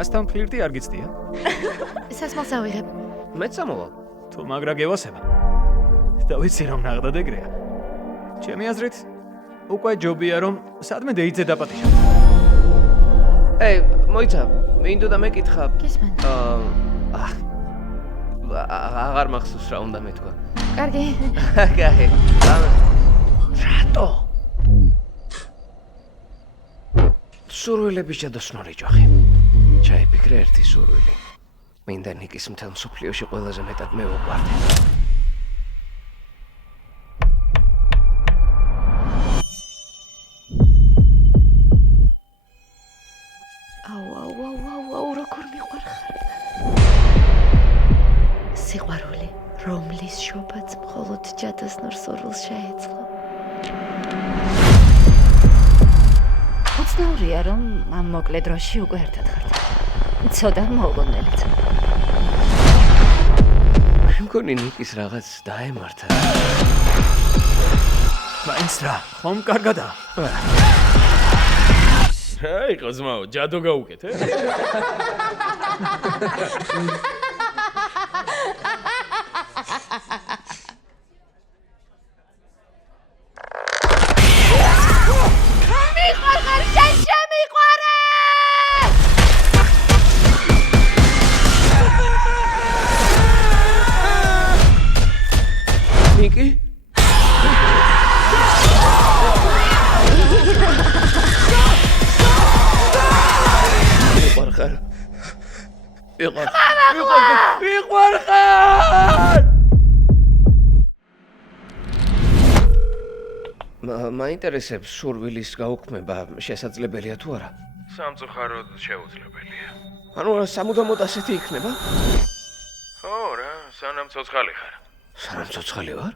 მასთან ფლირტი არ გიცდია? სასმელს ავიღებ. მეც ამოვალ. თუ მაგრა გევასება. და ვიცი რომ ნაღდად ეგრეა. ჩემი აზრით, უკვე ჯობია რომ სადმე დეიძე დაპატიჟო. მოიცა, მინდოდა მეკითხა. გისმენ. აღარ მახსოვს რა უნდა მეთქვა. კარგი. კაი. რატო? სურვილების ჯადოსნური ჯოხი. ჩაიფიქრე ერთი სურვილი. მინდა ნიკის მთელ მსოფლიოში ყველაზე მეტად მე ვუყვარდე. აუ, როგორ მიყვარხარ. სიყვარული, რომლის შობაც მხოლოდ ჯადოსნურ სურვილს შეეძლო. უცნაურია, რომ ამ მოკლე დროში უკვე ერთად ხართ. ცოტა მოულოდნელიც. მგონი ნიკის რაღაც დაემართა. მაინც რა, ხომ კარგადაა? რა იყო ძმაო, ჯადო გაუკეთე? ნიკი? მიყვარხარ! მაინტერესებს სურვილის გაუქმება შესაძლებელია თუ არა? სამწუხაროდ შეუძლებელია. ანუ სამუდამოდ ასეთი იქნება? ხო რა, სანამ ცოცხალი ხარ. სანამ ცოცხალი ვარ?